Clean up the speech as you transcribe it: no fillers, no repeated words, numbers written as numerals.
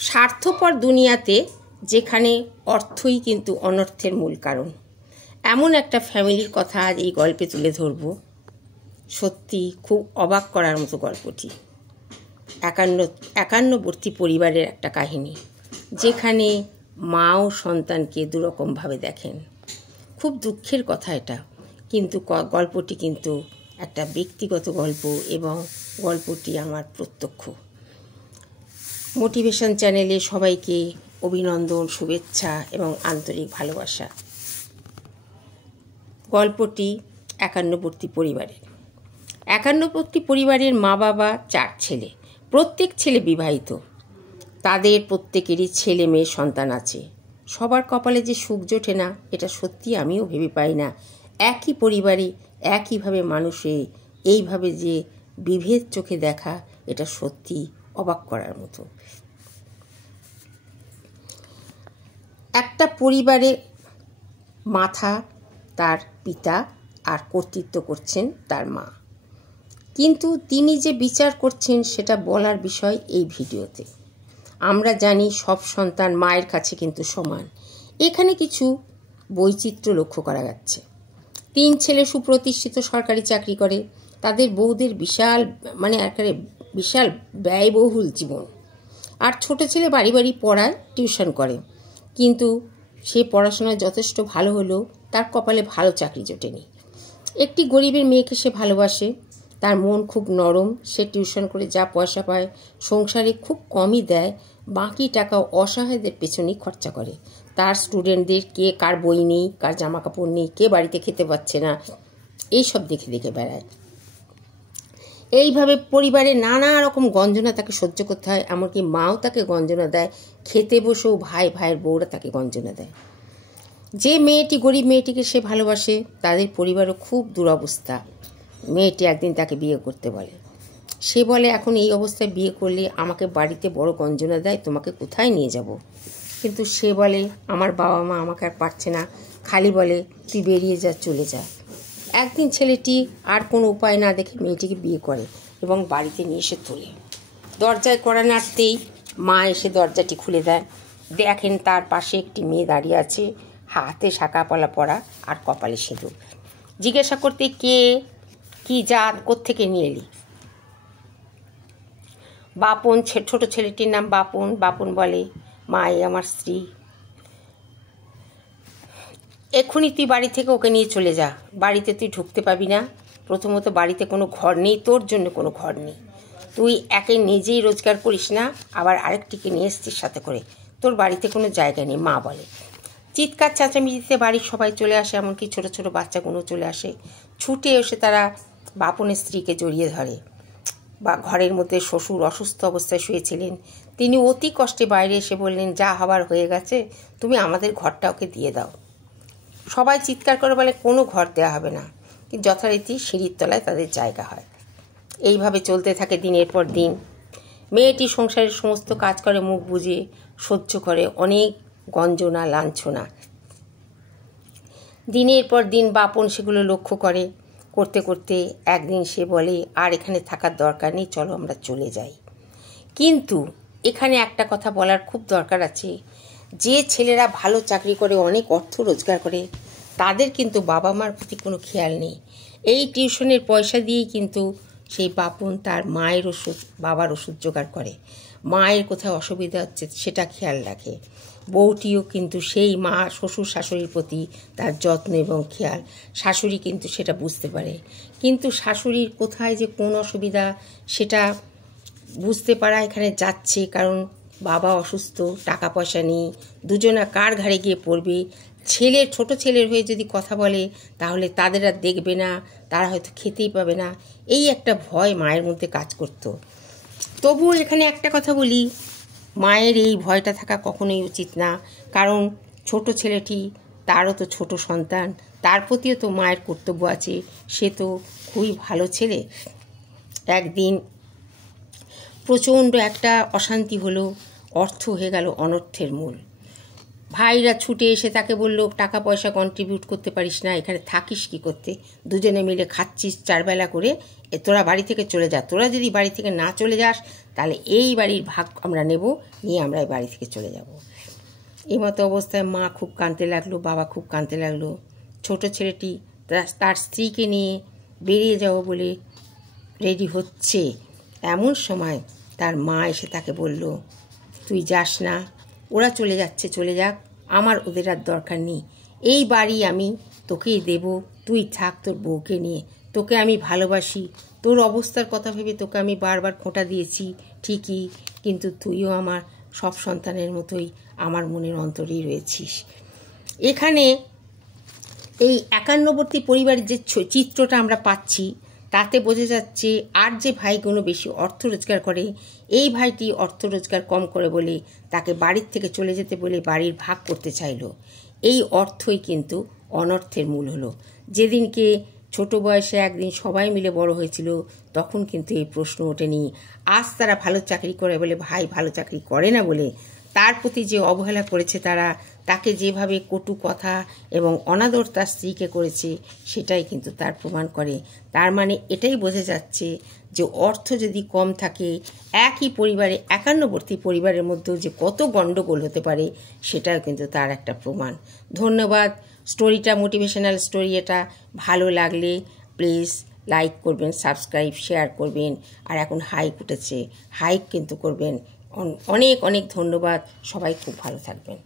স্বার্থপর দুনিয়াতে যেখানে অর্থই কিন্তু অনর্থের মূল কারণ, এমন একটা ফ্যামিলির কথা আজ এই গল্পে তুলে ধরব। সত্যি খুব অবাক করার মতো গল্পটি। একান্নবর্তী পরিবারের একটা কাহিনী, যেখানে মা ও সন্তানকে দুরকমভাবে দেখেন। খুব দুঃখের কথা এটা, কিন্তু গল্পটি কিন্তু একটা ব্যক্তিগত গল্প এবং গল্পটি আমার প্রত্যক্ষ। মোটিভেশন চ্যানেলে সবাইকে অভিনন্দন, শুভেচ্ছা এবং আন্তরিক ভালোবাসা। গল্পটি একান্নবর্তী পরিবারের মা বাবা 4 ছেলে। প্রত্যেক ছেলে বিবাহিত। তাদের প্রত্যেকেরই ছেলে মেয়ে সন্তান আছে। সবার কপালে যে সুখ জোটে না, এটা সত্যি আমিও ভেবে পাই না। একই পরিবারে একইভাবে মানুষে এইভাবে যে বিভেদ চোখে দেখা, এটা সত্যি অবাক করার মতো। একটা পরিবারে মাথা তার পিতা আর কর্তৃত্ব করছেন তার মা, কিন্তু তিনি যে বিচার করছেন সেটা বলার বিষয় এই ভিডিওতে। আমরা জানি সব সন্তান মায়ের কাছে কিন্তু সমান। এখানে কিছু বৈচিত্র্য লক্ষ্য করা যাচ্ছে। 3 ছেলে সুপ্রতিষ্ঠিত সরকারি চাকরি করে। তাদের বউদের বিশাল ব্যয়বহুল জীবন। আর ছোট ছেলে বাড়ি বাড়ি পড়ায়, টিউশন করে। কিন্তু সে পড়াশোনায় যথেষ্ট ভালো হলেও তার কপালে ভালো চাকরি জোটেনি। একটি গরিবের মেয়েকে সে ভালোবাসে। তার মন খুব নরম। সে টিউশন করে যা পয়সা পায় সংসারে খুব কমই দেয়, বাকি টাকা অসহায়দের পেছনেই খরচা করে। তার স্টুডেন্টদের কে কার বই নেই, কার জামা কাপড় নেই, কে বাড়িতে খেতে পাচ্ছে না, এইসব দেখে দেখে বেড়ায়। এইভাবে পরিবারে নানা রকম গঞ্জনা তাকে সহ্য করতে হয়। এমনকি মাও তাকে গঞ্জনা দেয়। খেতে বসেও ভাইয়ের বউরা তাকে গঞ্জনা দেয়। যে মেয়েটি গরিব মেয়েটিকে সে ভালোবাসে, তাদের পরিবারও খুব দুরবস্থা। মেয়েটি একদিন তাকে বিয়ে করতে বলে। সে বলে, এখন এই অবস্থায় বিয়ে করলে আমাকে বাড়িতে বড় গঞ্জনা দেয়, তোমাকে কোথায় নিয়ে যাব? কিন্তু সে বলে, আমার বাবা মা আমাকে আর পারছে না, খালি বলে তুই বেরিয়ে যা, চলে যা। একদিন ছেলেটি আর কোনো উপায় না দেখে মেয়েটিকে বিয়ে করে এবং বাড়িতে নিয়ে এসে তোলে। দরজায় কড়া নাড়তেই মা এসে দরজাটি খুলে দেয়। দেখেন তার পাশে একটি মেয়ে দাঁড়িয়ে আছে, হাতে শাঁকাপলা পরা আর কপালে সিঁদুর। জিজ্ঞাসা করতে, কে, কি জাত, কোত্থেকে নিয়ে এলি? বাপন, ছোট ছেলেটির নাম বাপন। বাপন বলে, মা এই আমার স্ত্রী। এক্ষুনি তুই বাড়ি থেকে ওকে নিয়ে চলে যা। বাড়িতে তুই ঢুকতে পাবি না। প্রথমত বাড়িতে কোনো ঘর নেই, তোর জন্য কোনো ঘর নেই। তুই একে নিজেই রোজগার করিস না, আবার আরেকটিকে নিয়ে এসছিস সাথে করে। তোর বাড়িতে কোনো জায়গা নেই, মা বলে। চিৎকার চেঁচামেচিতে বাড়ির সবাই চলে আসে, এমনকি ছোট ছোট বাচ্চাগুলো চলে আসে। ছুটে এসে তারা বাপনের স্ত্রীকে জড়িয়ে ধরে। বা ঘরের মধ্যে শ্বশুর অসুস্থ অবস্থায় শুয়েছিলেন। তিনি অতি কষ্টে বাইরে এসে বললেন, যা হবার হয়ে গেছে, তুমি আমাদের ঘরটা ওকে দিয়ে দাও। সবাই চিৎকার করে বলে, কোনো ঘর দেওয়া হবে না। কিন্তু যথারীতি সিঁড়ির তলায় তাদের জায়গা হয়। এইভাবে চলতে থাকে দিনের পর দিন। মেয়েটি সংসারের সমস্ত কাজ করে মুখ বুজে, সহ্য করে অনেক গঞ্জনা লাঞ্ছনা। দিনের পর দিন বাপন সেগুলো লক্ষ্য করে। করতে করতে একদিন সে বলে, আর এখানে থাকার দরকার নেই, চলো আমরা চলে যাই। কিন্তু এখানে একটা কথা বলার খুব দরকার আছে। যে ছেলেরা ভালো চাকরি করে, অনেক অর্থ রোজগার করে, তাদের কিন্তু বাবা মার প্রতি কোনো খেয়াল নেই। এই টিউশনের পয়সা দিয়েই কিন্তু সেই বাপন তার মায়ের ওষুধ, বাবার ওষুধ জোগাড় করে। মায়ের কোথাও অসুবিধা হচ্ছে সেটা খেয়াল রাখে। বউটিও কিন্তু সেই মা, শ্বশুর শাশুড়ির প্রতি তার যত্ন এবং খেয়াল। শাশুড়ি কিন্তু সেটা বুঝতে পারে, কিন্তু শাশুড়ির কোথায় যে কোন অসুবিধা সেটা বুঝতে পারা এখানে যাচ্ছে। কারণ বাবা অসুস্থ, টাকা পয়সা নেই, দুজনা কার ঘাড়ে গিয়ে পড়বে। ছোট ছেলের হয়ে যদি কথা বলে তাহলে তাদের আর দেখবে না, তারা হয়তো খেতেই পাবে না। এই একটা ভয় মায়ের মধ্যে কাজ করত। তবুও এখানে একটা কথা বলি, মায়ের এই ভয়টা থাকা কখনোই উচিত না। কারণ ছোট ছেলেটি, তারও তো ছোট সন্তান, তার প্রতিও তো মায়ের কর্তব্য আছে। সে তো খুবই ভালো ছেলে। একদিন প্রচণ্ড একটা অশান্তি হলো, অর্থ হয়ে গেল অনর্থের মূল। ভাইরা ছুটে এসে তাকে বলল, টাকা পয়সা কন্ট্রিবিউট করতে পারিস না, এখানে থাকিস কি করতে, দুজনে মিলে খাচ্ছিস 4 বেলা করে, তোরা বাড়ি থেকে চলে যা। তোরা যদি বাড়ি থেকে না চলে যাস তাহলে এই বাড়ির ভাগ আমরা নেব, নিয়ে আমরা এই বাড়ি থেকে চলে যাব। এই মতো অবস্থায় মা খুব কাঁদতে লাগলো, বাবা খুব কাঁদতে লাগলো। ছোট ছেলেটি তার স্ত্রীকে নিয়ে বেরিয়ে যাব বলে রেডি হচ্ছে, এমন সময় তার মা এসে তাকে বলল, তুই যাস না, ওরা চলে যাচ্ছে, চলে যাক, আমার ওদের আর দরকার নেই, এই বাড়ি আমি তোকেই দেব, তুই থাক তোর বউকে নিয়ে, তোকে আমি ভালোবাসি, তোর অবস্থার কথা ভেবে তোকে আমি বারবার খোঁটা দিয়েছি ঠিকই, কিন্তু তুইও আমার সব সন্তানের মতোই আমার মনের অন্তরেই রয়েছিস। এখানে এই একান্নবর্তী পরিবারের যে চিত্রটা আমরা পাচ্ছি তাতে বোঝা যাচ্ছে আর যে ভাইগুলো বেশি অর্থ রোজগার করে, এই ভাইটি অর্থ রোজগার কম করে বলে তাকে বাড়ির থেকে চলে যেতে বলে বাড়ির ভাগ করতে চাইল। এই অর্থই কিন্তু অনর্থের মূল হলো। যেদিনকে ছোট বয়সে একদিন সবাই মিলে বড় হয়েছিল তখন কিন্তু এই প্রশ্ন ওঠেনি। আজ তারা ভালো চাকরি করে বলে ভাই ভালো চাকরি করে না বলে তার প্রতি যে অবহেলা করেছে তারা, তাকে যেভাবে কটু কথা এবং অনাদর তার স্ত্রীকে করেছে সেটাই কিন্তু তার প্রমাণ করে। তার মানে এটাই বোঝা যাচ্ছে যে অর্থ যদি কম থাকে একই পরিবারে একান্নবর্তী পরিবারের মধ্যেও যে কত গণ্ডগোল হতে পারে সেটাও কিন্তু তার একটা প্রমাণ। ধন্যবাদ। স্টোরিটা মোটিভেশনাল স্টোরি, এটা ভালো লাগলে প্লিজ লাইক করবেন, সাবস্ক্রাইব, শেয়ার করবেন, আর এখন হাইক উঠেছে, হাইক কিন্তু করবেন। অনেক অনেক ধন্যবাদ, সবাই খুব ভালো থাকবেন।